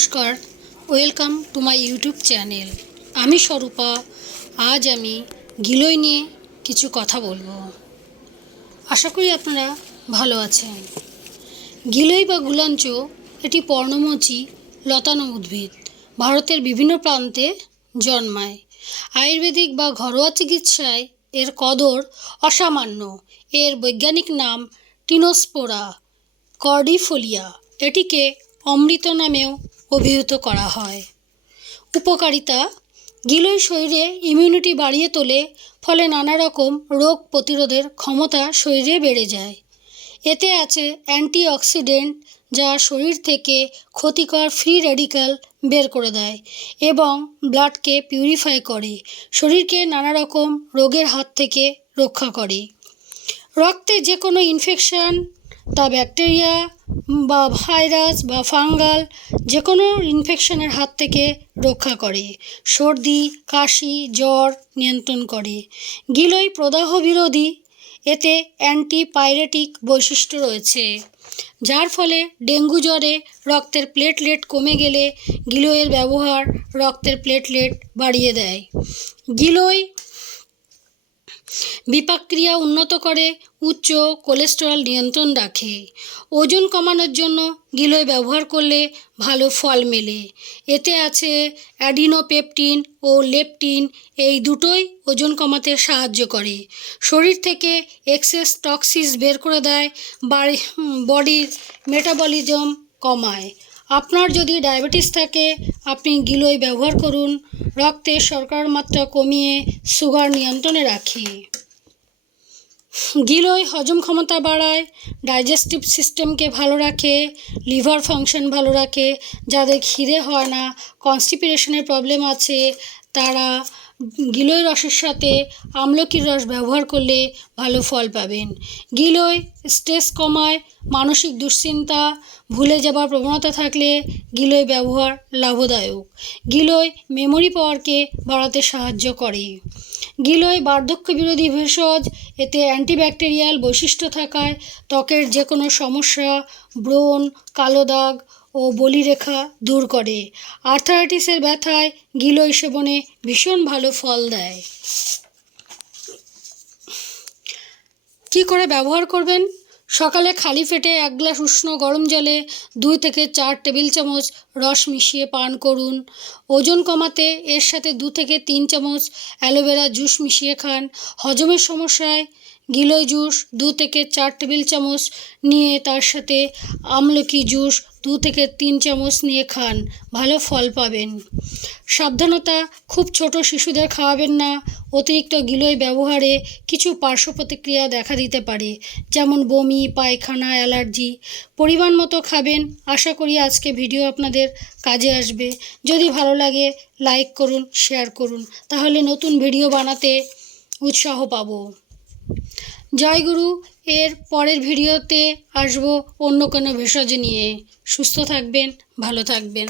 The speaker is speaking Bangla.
নমস্কার, welcome to my YouTube channel. আমি স্বরূপা, আজ আমি গিলোয় নিয়ে কিছু কথা বলব। আশা করি আপনারা ভালো আছেন। গিলোই বা গুলাঞ্চ এটি পর্ণমোচী লতানো উদ্ভিদ। ভারতের বিভিন্ন প্রান্তে জন্মায়। আয়ুর্বেদিক বা ঘরোয়া চিকিৎসায় এর কদর অসামান্য। এর বৈজ্ঞানিক নাম টিনোস্পোরা, কর্ডিফোলিয়া। এটিকে অমৃত নামেও অভিহিত করা হয়। উপকারিতা, গিলোই শরীরে ইমিউনিটি বাড়িয়ে তোলে, ফলে নানা রকম রোগ প্রতিরোধের ক্ষমতা শরীরে বেড়ে যায়। এতে আছে অ্যান্টিঅক্সিডেন্ট যা শরীর থেকে ক্ষতিকর ফ্রি রেডিক্যাল বের করে দেয় এবং ব্লাডকে পিউরিফাই করে, শরীরকে নানা রকম রোগের হাত থেকে রক্ষা করে। রক্তে যে কোনো ইনফেকশান তা ব্যাকটেরিয়া বা ভাইরাস বা ফাঙ্গাল যে কোনো ইনফেকশনের হাত থেকে রক্ষা করে। সর্দি, কাশি, জ্বর নিয়ন্ত্রণ করে। গিলোই প্রদাহ বিরোধী এতে অ্যান্টিপাইরেটিক বৈশিষ্ট্য রয়েছে, যার ফলে ডেঙ্গু জ্বরে রক্তের প্লেটলেট কমে গেলে গিলোয়ের ব্যবহার রক্তের প্লেটলেট বাড়িয়ে দেয়। গিলোয় বিপাকক্রিয়া উন্নত করে, উচ্চ কোলেস্টেরল নিয়ন্ত্রণ রাখে। ওজন কমানোর জন্য গিলোয় ব্যবহার করলে ভালো ফল মেলে। এতে আছে অ্যাডিনোপেপটিন ও লেপটিন। এই দুটোই ওজন কমাতে সাহায্য করে। শরীর থেকে এক্সেস টক্সিস বের করে দেয়, বাড়ি বডির মেটাবলিজম কমায়। আপনার যদি ডায়াবেটিস থাকে, আপনি গিলোয় ব্যবহার করুন। রক্তে শর্করার মাত্রা কমিয়ে সুগার নিয়ন্ত্রণে রাখে। গিলোয় হজম ক্ষমতা বাড়ায়, ডাইজেস্টিভ সিস্টেমকে ভালো রাখে, লিভার ফাংশন ভালো রাখে। যাদের খিদে হয় না কনস্টিপিরেশনের প্রবলেম আছে, তারা গিলোয় রসের সাথে আমলকির রস ব্যবহার করলে ভালো ফল পাবেন। গিলোয় স্ট্রেস কমায়, মানসিক দুশ্চিন্তা, ভুলে যাবার প্রবণতা থাকলে গিলোয় ব্যবহার লাভদায়ক। গিলোয় মেমোরি পাওয়ারকে বাড়াতে সাহায্য করে। গিলোয় বার্ধক্য বিরোধী ভেষজ, এতে অ্যান্টিব্যাকটেরিয়াল বৈশিষ্ট্য থাকায় ত্বকের যে কোনো সমস্যা, ব্রণ, কালো দাগ ও বলিরেখা দূর করে। আর্থারাইটিসের ব্যথায় গিলোই সেবনে ভীষণ ভালো ফল দেয়। কি করে ব্যবহার করবেন? সকালে খালি পেটে এক গ্লাস উষ্ণ গরম জলে দুই থেকে চার টেবিল চামচ রস মিশিয়ে পান করুন। ওজন কমাতে এর সাথে দু থেকে তিন চামচ অ্যালোভেরা জুস মিশিয়ে খান। হজমের সমস্যায় গিলোয় জুস, দু থেকে চার টেবিল চামচ নিয়ে তার সাথে আমলকি জুস, দু থেকে তিন চামচ নিয়ে খান, ভালো ফল পাবেন। সাবধানতা, খুব ছোট শিশুদের খাওয়াবেন না। অতিরিক্ত গিলোয় ব্যবহারে কিছু পার্শ্ব প্রতিক্রিয়া দেখা দিতে পারে, যেমন বমি, পায়খানা, অ্যালার্জি। পরিমাণ মতো খাবেন, আশা করি আজকে ভিডিও আপনাদের কাজে আসবে। যদি ভালো লাগে, লাইক করুন, শেয়ার করুন, তাহলে নতুন ভিডিও বানাতে উৎসাহ পাবো। জয় গুরু এর পরের ভিডিওতে আসব অন্য কোনো ভেষজ নিয়ে। সুস্থ থাকবেন ভালো থাকবেন।